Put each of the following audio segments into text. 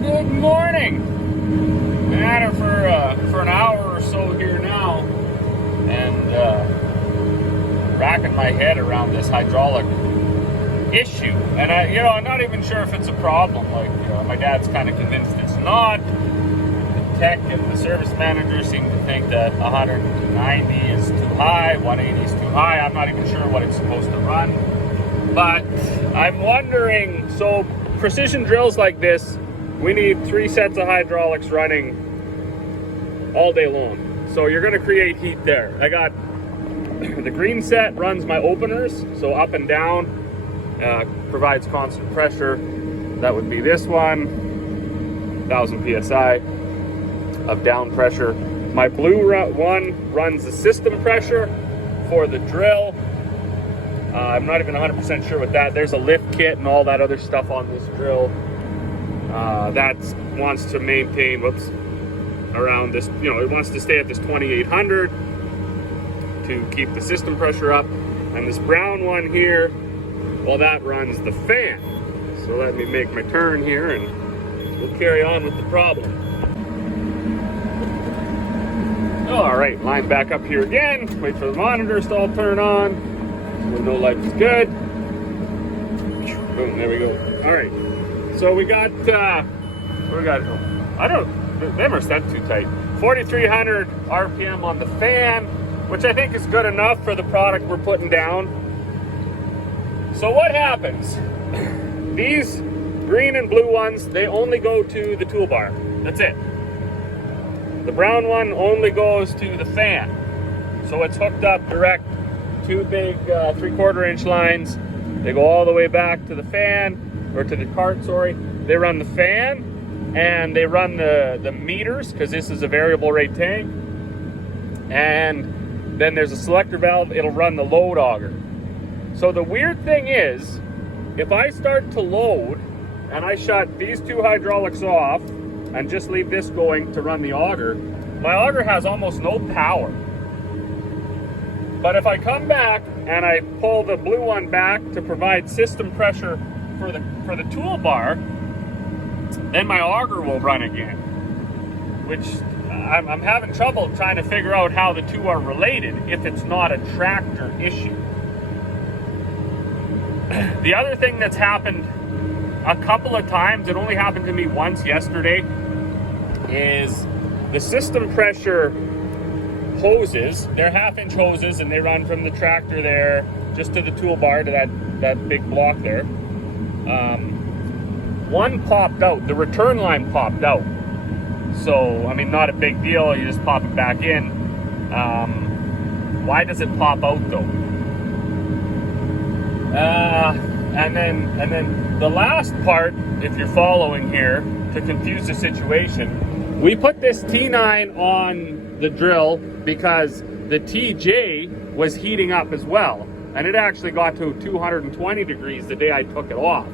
Good morning. Been at it for an hour or so here now, and racking my head around this hydraulic issue. And I'm not even sure if it's a problem. Like, my dad's kind of convinced it's not. The tech and the service manager seem to think that 190 is too high, 180 is too high. I'm not even sure what it's supposed to run. But I'm wondering, so precision drills like this, we need 3 sets of hydraulics running all day long. So you're going to create heat there. I got the green set runs my openers, so up and down, provides constant pressure. That would be this one, 1000 psi of down pressure. My blue one runs the system pressure for the drill. I'm not even 100% sure with that. There's a lift kit and all that other stuff on this drill. That wants to maintain around this, it wants to stay at this 2800 to keep the system pressure up. And this brown one here, well, that runs the fan. So let me make my turn here and we'll carry on with the problem. All right, line back up here again. Wait for the monitors to all turn on. So we know life is good. Boom, there we go. All right. So we got, them are set too tight. 4,300 RPM on the fan, which I think is good enough for the product we're putting down. So what happens? These green and blue ones, they only go to the toolbar. That's it. The brown one only goes to the fan. So it's hooked up direct, 2 big 3/4 inch lines. They go all the way back to the fan, or to the cart, sorry. They run the fan, and they run the meters, because this is a variable rate tank. And then there's a selector valve, it'll run the load auger. So the weird thing is, if I start to load, and I shut these 2 hydraulics off, and just leave this going to run the auger, my auger has almost no power. But if I come back, and I pull the blue one back to provide system pressure for the toolbar, then my auger will run again, which I'm having trouble trying to figure out how the two are related if it's not a tractor issue. The other thing that's happened a couple of times, it only happened to me once yesterday, is the system pressure hoses, they're 1/2 inch hoses, and they run from the tractor there just to the toolbar, to that big block there. One popped out, the return line popped out. So, I mean, not a big deal, you just pop it back in. Why does it pop out though? And then the last part, if you're following here, to confuse the situation, we put this T9 on the drill because the TJ was heating up as well. And it actually got to 220 degrees the day I took it off.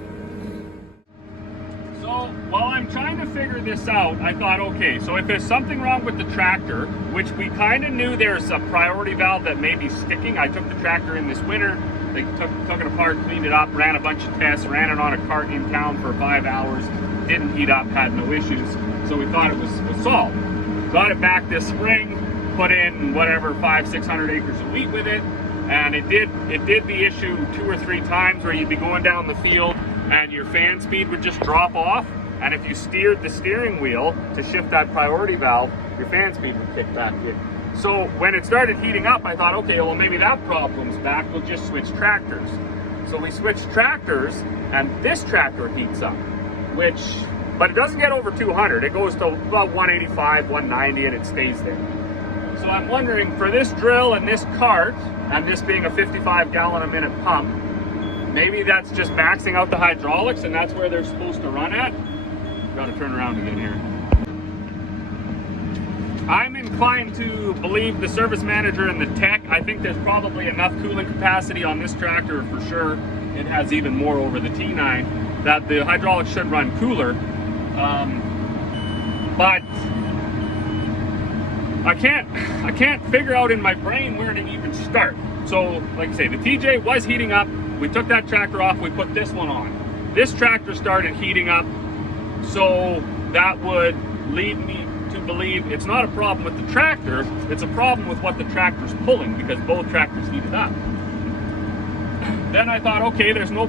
So while I'm trying to figure this out, I thought, okay, so if there's something wrong with the tractor, which we kind of knew there's a priority valve that may be sticking. I took the tractor in this winter, they took it apart, cleaned it up, ran a bunch of tests, ran it on a cart in town for 5 hours, didn't heat up, had no issues. So we thought it was solved. Got it back this spring, put in whatever 500-600 acres of wheat with it, and it did the issue 2 or 3 times where you'd be going down the field and your fan speed would just drop off, and if you steered the steering wheel to shift that priority valve, your fan speed would kick back in. So when it started heating up, I thought, okay, well maybe that problem's back, we'll just switch tractors. So we switched tractors, and this tractor heats up, but it doesn't get over 200, it goes to about 185, 190, and it stays there. So I'm wondering, for this drill and this cart, and this being a 55 gallon a minute pump, maybe that's just maxing out the hydraulics and that's where they're supposed to run at. Got to turn around again here. I'm inclined to believe the service manager and the tech. I think there's probably enough cooling capacity on this tractor for sure. It has even more over the T9, that the hydraulics should run cooler. But I can't figure out in my brain where to even start. So, like I say, the TJ was heating up. We took that tractor off, we put this one on. This tractor started heating up. So that would lead me to believe it's not a problem with the tractor, it's a problem with what the tractor's pulling, because both tractors heat it up. Then I thought, okay, there's no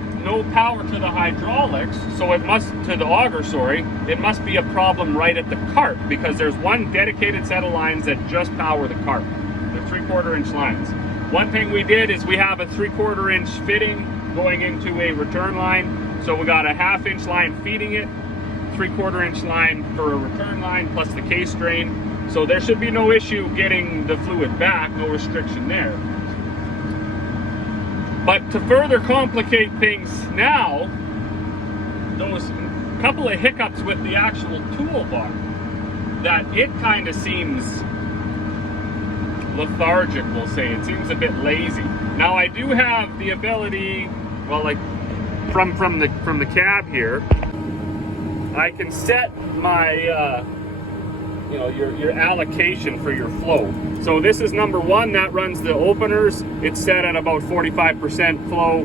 power to the hydraulics, so it must, to the auger, sorry, it must be a problem right at the cart, because there's one dedicated set of lines that just power the cart, the 3/4 inch lines. One thing we did is we have a 3/4 inch fitting going into a return line, so we got a 1/2 inch line feeding it, 3/4 inch line for a return line, plus the case drain, so there should be no issue getting the fluid back, no restriction there. But to further complicate things now, those couple of hiccups with the actual toolbar, that it kind of seems lethargic, we'll say. It seems a bit lazy. Now I do have the ability, well, like from the cab here, I can set my you know, your allocation for your flow. So this is number 1, that runs the openers. It's set at about 45% flow.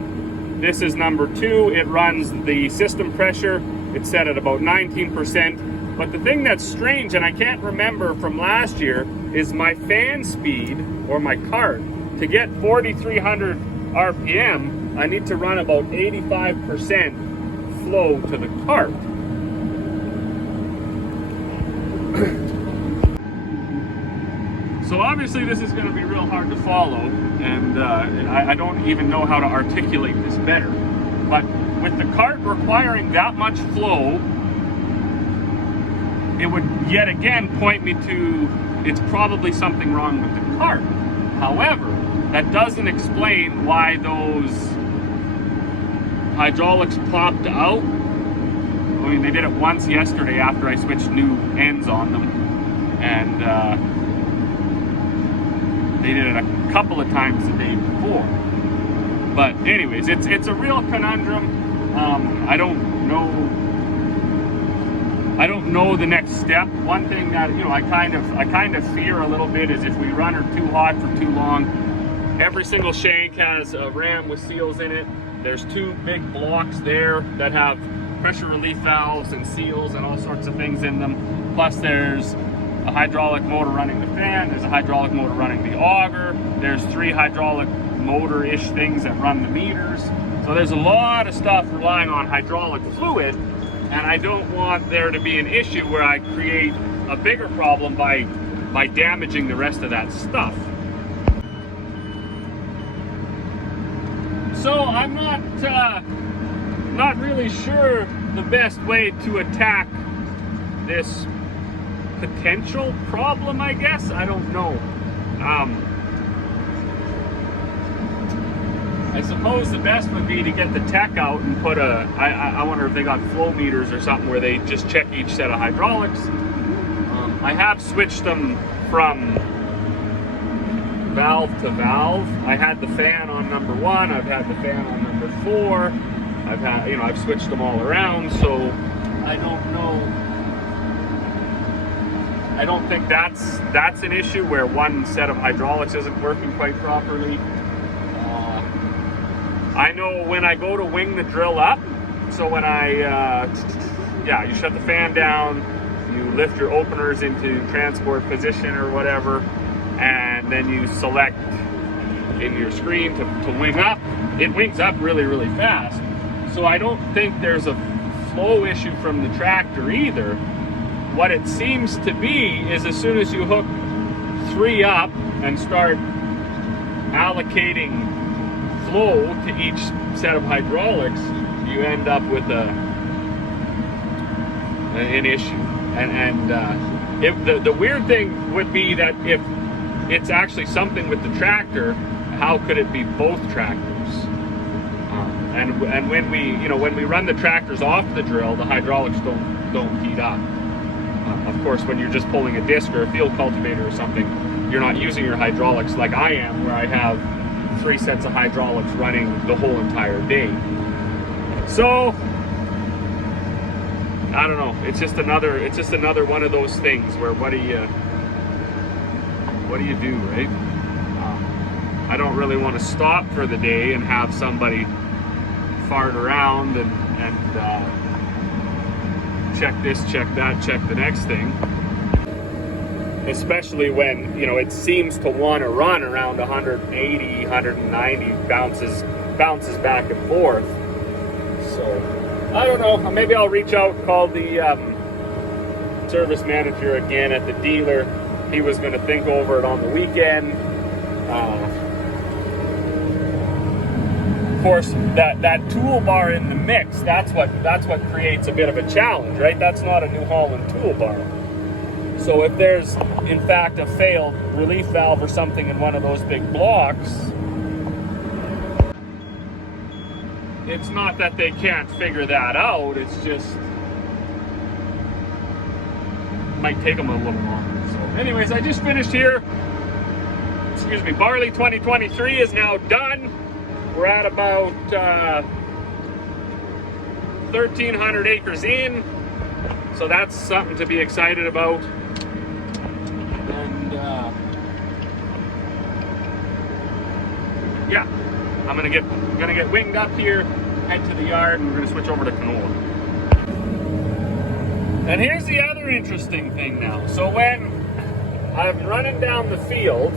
This is number 2, it runs the system pressure. It's set at about 19%. But the thing that's strange, and I can't remember from last year, is my fan speed, or my cart, to get 4,300 RPM, I need to run about 85% flow to the cart. So obviously this is going to be real hard to follow, and I don't even know how to articulate this better. But with the cart requiring that much flow, it would yet again point me to it's probably something wrong with the cart. However, that doesn't explain why those hydraulics popped out. I mean, they did it once yesterday after I switched new ends on them, and they did it a couple of times the day before. But anyways, it's a real conundrum. I don't know the next step. One thing that, you know, I kind of fear a little bit is if we run her too hot for too long. Every single shank has a ram with seals in it. There's 2 big blocks there that have pressure relief valves and seals and all sorts of things in them. Plus there's a hydraulic motor running the fan, there's a hydraulic motor running the auger, there's 3 hydraulic motor-ish things that run the meters. So there's a lot of stuff relying on hydraulic fluid, and I don't want there to be an issue where I create a bigger problem by damaging the rest of that stuff. So I'm not really sure the best way to attack this potential problem, I guess. I don't know. I suppose the best would be to get the tech out and put I wonder if they got flow meters or something where they just check each set of hydraulics. I have switched them from valve to valve. I had the fan on number 1, I've had the fan on number 4. I've switched them all around, so I don't know. I don't think that's an issue where one set of hydraulics isn't working quite properly. I know when I go to wing the drill up, so when you shut the fan down, you lift your openers into transport position or whatever, and then you select in your screen to wing up. It wings up really, really fast. So I don't think there's a flow issue from the tractor either. What it seems to be is as soon as you hook 3 up and start allocating flow to each set of hydraulics, you end up with an issue. And if the weird thing would be that if it's actually something with the tractor, how could it be both tractors? And when we run the tractors off the drill, the hydraulics don't heat up. Of course, when you're just pulling a disc or a field cultivator or something, you're not using your hydraulics like I am, where I have 3 sets of hydraulics running the whole entire day. So I don't know. It's just another one of those things where what do you do, right? I don't really want to stop for the day and have somebody fart around and check this, check that, check the next thing. Especially when, you know, it seems to want to run around 180, 190, bounces back and forth. So, I don't know, maybe I'll reach out, call the service manager again at the dealer. He was going to think over it on the weekend. Of course, that toolbar in the mix, that's what creates a bit of a challenge, right? That's not a New Holland toolbar. So if there's, in fact, a failed relief valve or something in one of those big blocks, it's not that they can't figure that out, it's just might take them a little longer. So anyways, I just finished here. Excuse me, Barley 2023 is now done. We're at about 1,300 acres in, so that's something to be excited about. And yeah, I'm gonna get winged up here, head to the yard, and we're gonna switch over to canola. And here's the other interesting thing now. So when I'm running down the field,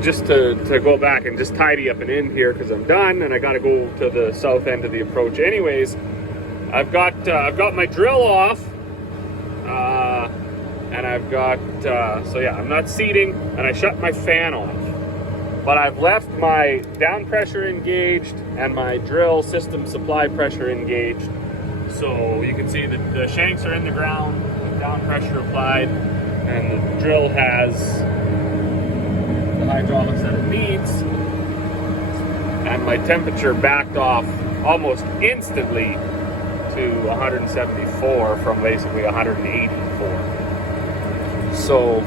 just to go back and just tidy up and in here because I'm done and I got to go to the south end of the approach anyways. I've got my drill off, and I've got so yeah, I'm not seating, and I shut my fan off, but I've left my down pressure engaged and my drill system supply pressure engaged. So you can see that the shanks are in the ground with down pressure applied, and the drill has the hydraulics that it needs, and my temperature backed off almost instantly to 174 from basically 184. So,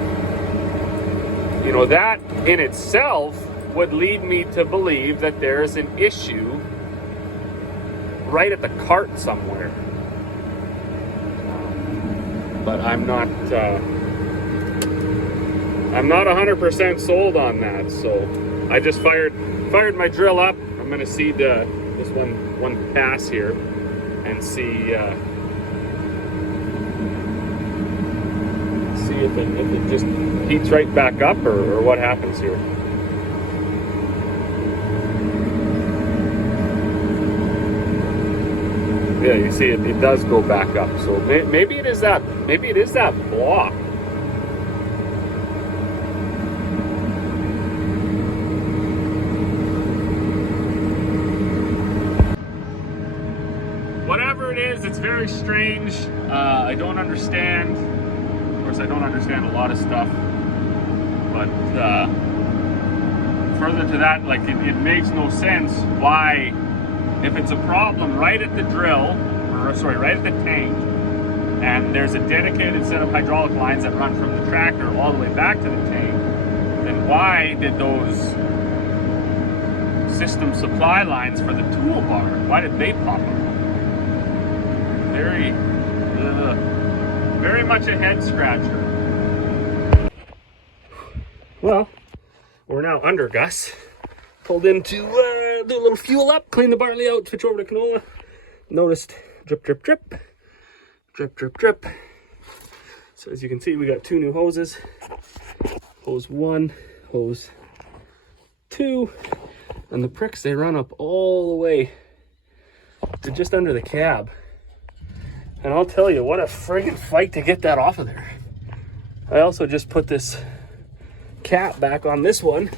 you know, that in itself would lead me to believe that there is an issue right at the cart somewhere. But I'm not 100% sold on that, so I just fired my drill up. I'm gonna seed this one pass here and see if it just heats right back up or what happens here. Yeah, you see it does go back up. So maybe it is that block. Whatever it is, it's very strange. I don't understand. Of course, I don't understand a lot of stuff. But further to that, like it makes no sense why, if it's a problem right at the drill, right at the tank, and there's a dedicated set of hydraulic lines that run from the tractor all the way back to the tank, then why did those system supply lines for the toolbar, why did they pop up? Very much a head scratcher. Well, we're now under Gus. Pulled in to do a little fuel up, clean the barley out, switch over to canola. Noticed drip, drip, drip. Drip, drip, drip. So as you can see, we got two new hoses. Hose 1, hose 2. And the pricks, they run up all the way to just under the cab. And I'll tell you, what a friggin' fight to get that off of there. I also just put this cap back on this one.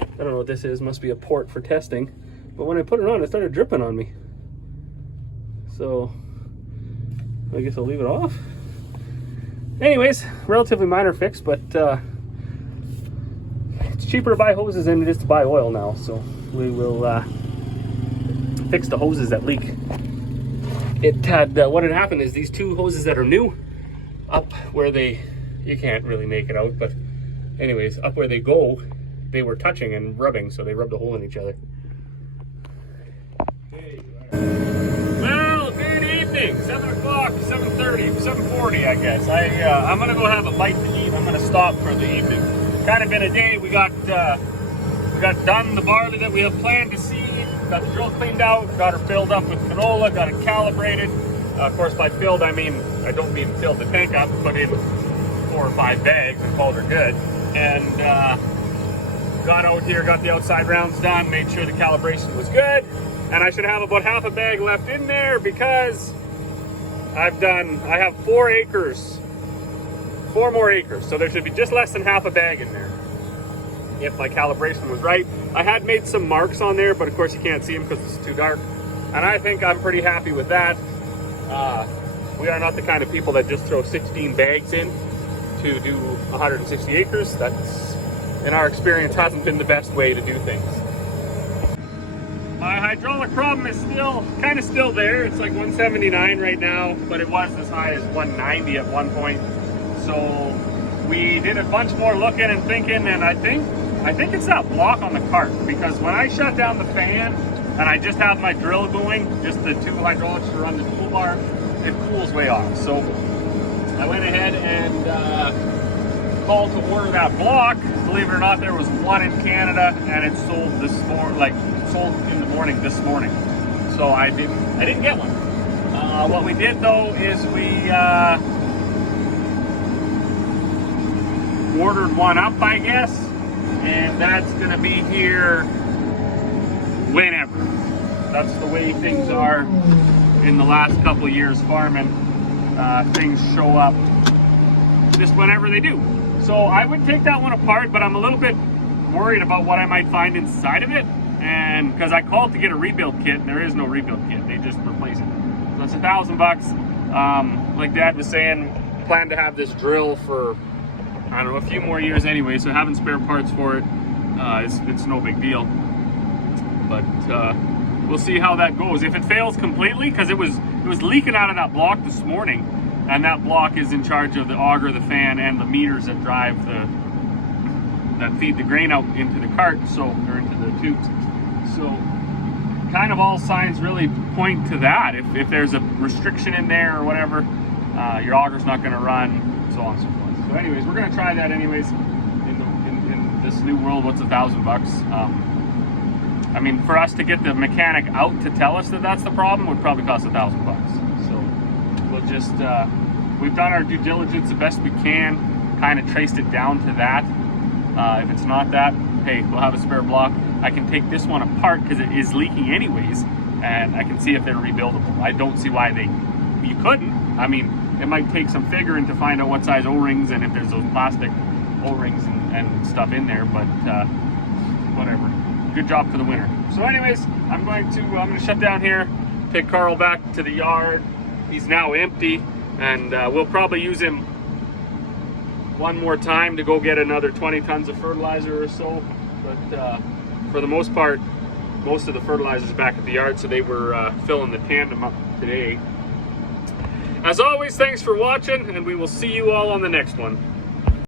I don't know what this is, must be a port for testing. But when I put it on, it started dripping on me. So, I guess I'll leave it off. Anyways, relatively minor fix, but it's cheaper to buy hoses than it is to buy oil now. So, we will fix the hoses that leak. It had, what had happened is these two hoses that are new, up where you can't really make it out, but anyways, up where they go, they were touching and rubbing, so they rubbed a hole in each other. Well, good evening. 7 o'clock, 7:30, 7:40, I guess. I'm gonna go have a bite to eat. I'm gonna stop for the evening. Kind of been a day. We got done the barley that we have planned to seed. Got the drill cleaned out. Got her filled up with canola. Got it calibrated. Of course, by filled, I mean, I don't mean filled the tank up, put in 4 or 5 bags and called her good. And got out here, got the outside rounds done, made sure the calibration was good. And I should have about half a bag left in there because I have 4 acres, 4 more acres. So there should be just less than half a bag in there if my calibration was right. I had made some marks on there, but of course you can't see them because it's too dark. And I think I'm pretty happy with that. We are not the kind of people that just throw 16 bags in to do 160 acres. That's, in our experience, hasn't been the best way to do things. My hydraulic problem is kind of still there. It's like 179 right now, but it was as high as 190 at one point. So we did a bunch more looking and thinking, and I think it's that block on the cart, because when I shut down the fan and I just have my drill going, just the 2 hydraulics to run the toolbar, it cools way off. So I went ahead and called to order that block. Believe it or not, there was one in Canada, and it sold this morning, like sold in the morning this morning. So I didn't get one. What we did though is we ordered one up, I guess, and that's gonna be here whenever. That's the way things are in the last couple of years farming. Things show up just whenever they do. So I would take that one apart, but I'm a little bit worried about what I might find inside of it. And because I called to get a rebuild kit, and there is no rebuild kit, they just replace it. So it's $1,000. Like Dad was saying, plan to have this drill for, I don't know, a few more years anyway, so having spare parts for it, it's no big deal. But we'll see how that goes. If it fails completely, because it was leaking out of that block this morning, and that block is in charge of the auger, the fan, and the meters that drive that feed the grain out into the cart, or into the tubes. So kind of all signs really point to that. If there's a restriction in there or whatever, your auger's not going to run, so on and so forth. So anyways, we're going to try that anyways. In this new world, what's $1,000? I mean, for us to get the mechanic out to tell us that that's the problem would probably cost $1,000. So we'll just, we've done our due diligence the best we can, kind of traced it down to that. If it's not that, hey, we'll have a spare block. I can take this one apart because it is leaking anyways, and I can see if they're rebuildable. I don't see why you couldn't. I mean, it might take some figuring to find out what size O-rings and if there's those plastic O-rings and stuff in there, but whatever. Good job for the winter. So anyways, I'm going to shut down here, take Carl back to the yard. He's now empty, and we'll probably use him one more time to go get another 20 tons of fertilizer or so. But for the most part, most of the fertilizer's back at the yard, so they were filling the tandem up today. As always, thanks for watching, and we will see you all on the next one.